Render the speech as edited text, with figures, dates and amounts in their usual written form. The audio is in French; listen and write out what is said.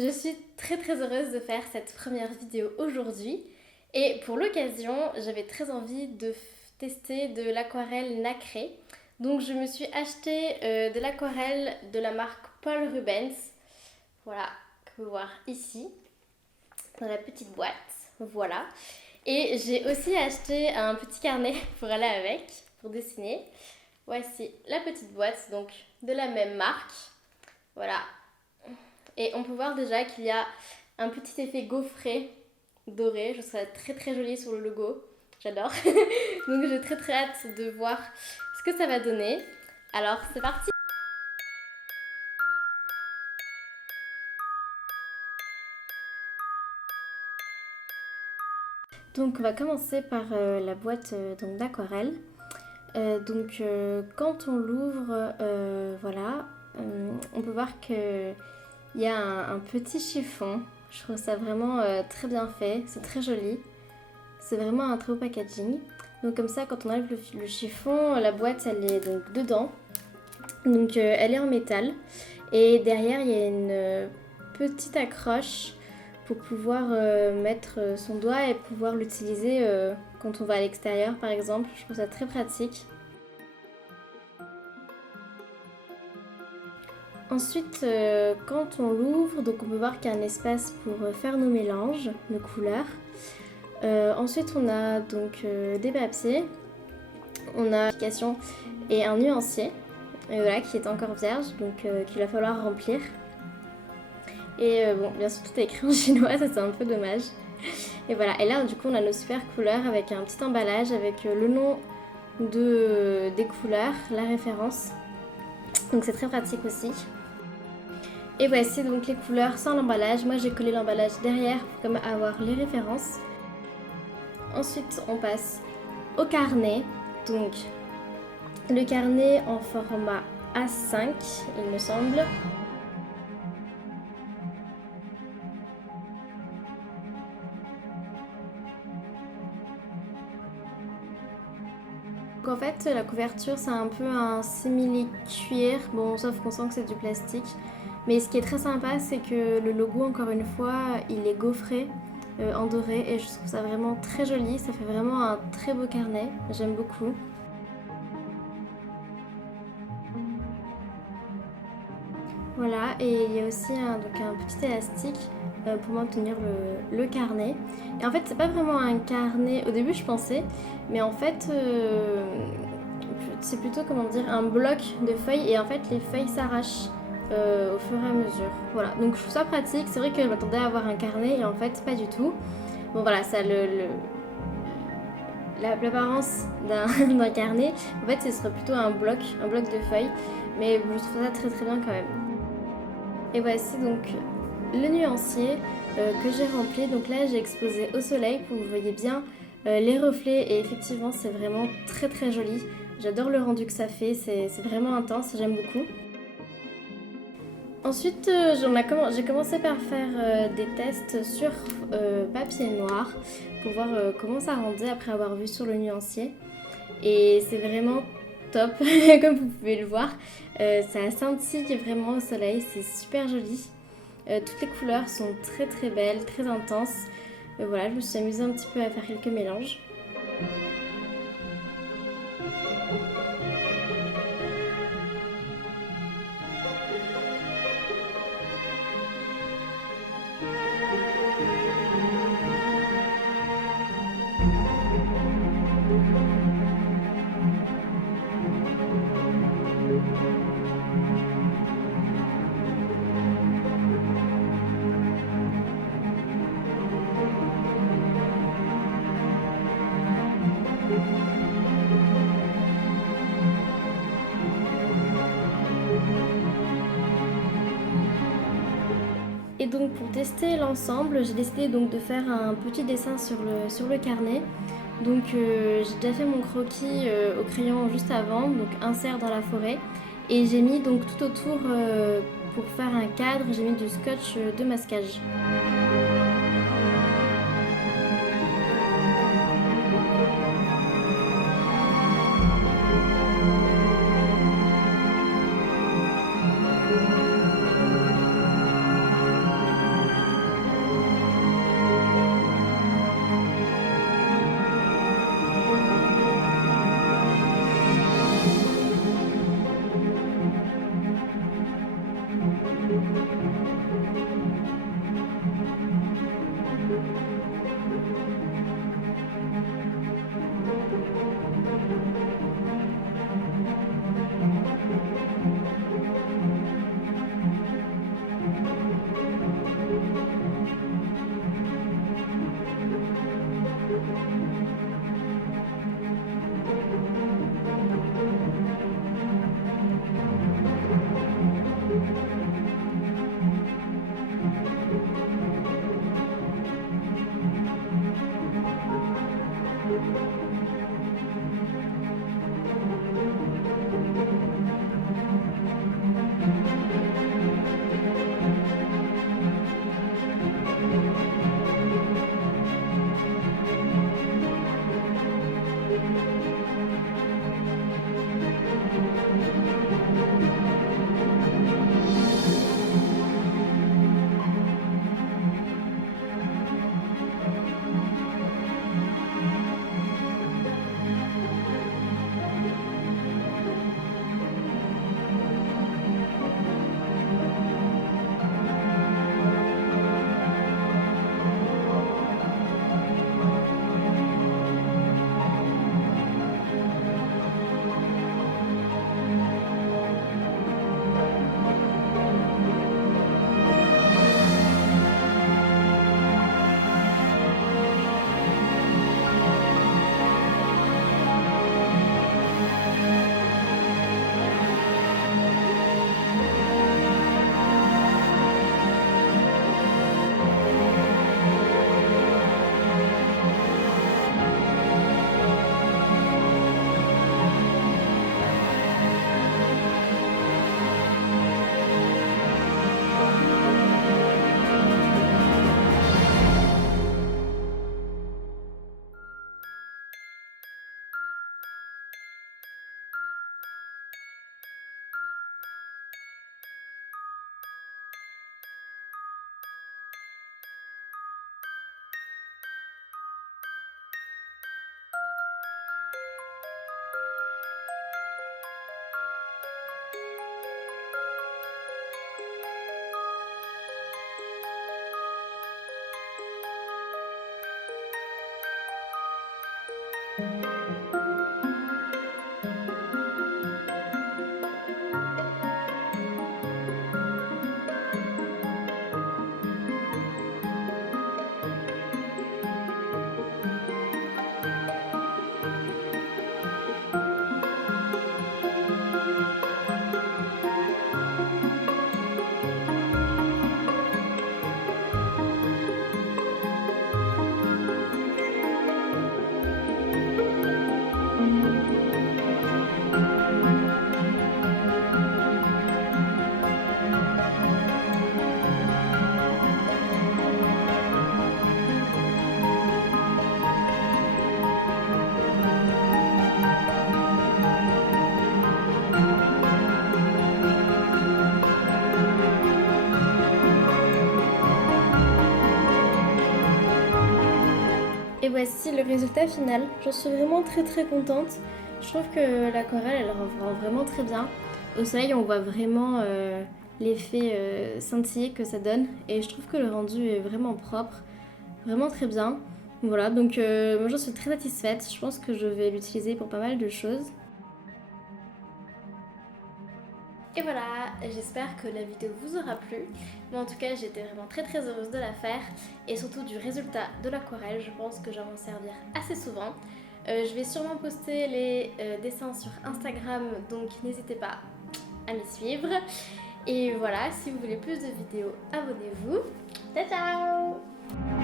Je suis très heureuse de faire cette première vidéo aujourd'hui et pour l'occasion j'avais très envie de tester de l'aquarelle nacrée. Donc je me suis acheté de l'aquarelle de la marque Paul Rubens, voilà, que vous pouvez voir ici dans la petite boîte, voilà. Et j'ai aussi acheté un petit carnet pour aller avec, pour dessiner. Voici la petite boîte, donc de la même marque, voilà. Et on peut voir déjà qu'il y a un petit effet gaufré doré. Je trouve ça très joli sur le logo. J'adore. Donc j'ai très hâte de voir ce que ça va donner. Alors c'est parti. Donc on va commencer par la boîte d'aquarelle. Quand on l'ouvre, voilà, on peut voir que il y a un petit chiffon. Je trouve ça vraiment très bien fait. C'est très joli. C'est vraiment un très beau packaging. Donc comme ça, quand on enlève le chiffon, la boîte elle est donc dedans. Donc elle est en métal. Et derrière, il y a une petite accroche pour pouvoir mettre son doigt et pouvoir l'utiliser quand on va à l'extérieur par exemple. Je trouve ça très pratique. Ensuite, quand on l'ouvre, donc on peut voir qu'il y a un espace pour faire nos mélanges de couleurs. Ensuite, on a donc des papiers, on a l'application et un nuancier, voilà, qui est encore vierge, donc qu'il va falloir remplir. Et bon, bien sûr, tout est écrit en chinois, ça c'est un peu dommage. Et voilà, et là, du coup, on a nos super couleurs avec un petit emballage avec le nom des couleurs, la référence. Donc c'est très pratique aussi. Et voici donc les couleurs sans l'emballage. Moi j'ai collé l'emballage derrière pour comme avoir les références. Ensuite on passe au carnet. Donc le carnet en format A5 il me semble. Donc en fait la couverture c'est un peu un simili cuir. Bon sauf qu'on sent que c'est du plastique. Mais ce qui est très sympa, c'est que le logo, encore une fois, il est gaufré en doré et je trouve ça vraiment très joli. Ça fait vraiment un très beau carnet. J'aime beaucoup. Voilà, et il y a aussi un petit élastique pour maintenir le carnet. Et en fait, c'est pas vraiment un carnet. Au début, je pensais, mais en fait, c'est plutôt, comment dire, un bloc de feuilles et en fait, les feuilles s'arrachent. Au fur et à mesure. Voilà, donc je trouve ça pratique. C'est vrai que je m'attendais à avoir un carnet et en fait pas du tout. Bon voilà, ça l'apparence d'un carnet. En fait ce serait plutôt un bloc de feuilles. Mais je trouve ça très bien quand même. Et voici donc le nuancier que j'ai rempli. Donc là j'ai exposé au soleil pour que vous voyez bien les reflets et effectivement c'est vraiment très joli. J'adore le rendu que ça fait, c'est vraiment intense, j'aime beaucoup. Ensuite, j'ai commencé par faire des tests sur papier noir pour voir comment ça rendait après avoir vu sur le nuancier. Et c'est vraiment top, comme vous pouvez le voir. Ça scintille vraiment au soleil, c'est super joli. Toutes les couleurs sont très belles, très intenses. Voilà, je me suis amusée un petit peu à faire quelques mélanges. Et donc pour tester l'ensemble, j'ai décidé donc de faire un petit dessin sur le carnet. Donc j'ai déjà fait mon croquis au crayon juste avant, donc insert dans la forêt. Et j'ai mis donc tout autour pour faire un cadre, j'ai mis du scotch de masquage. Et voici le résultat final. J'en suis vraiment très contente. Je trouve que l'aquarelle elle rend vraiment très bien. Au soleil on voit vraiment l'effet scintillé que ça donne et je trouve que le rendu est vraiment propre, vraiment très bien. Voilà, donc moi j'en suis très satisfaite. Je pense que je vais l'utiliser pour pas mal de choses. Et voilà, j'espère que la vidéo vous aura plu. Mais en tout cas, j'étais vraiment très heureuse de la faire et surtout du résultat de l'aquarelle. Je pense que je vais m'en servir assez souvent. Je vais sûrement poster les dessins sur Instagram, donc n'hésitez pas à m'y suivre. Et voilà, si vous voulez plus de vidéos, abonnez-vous. Ciao ciao!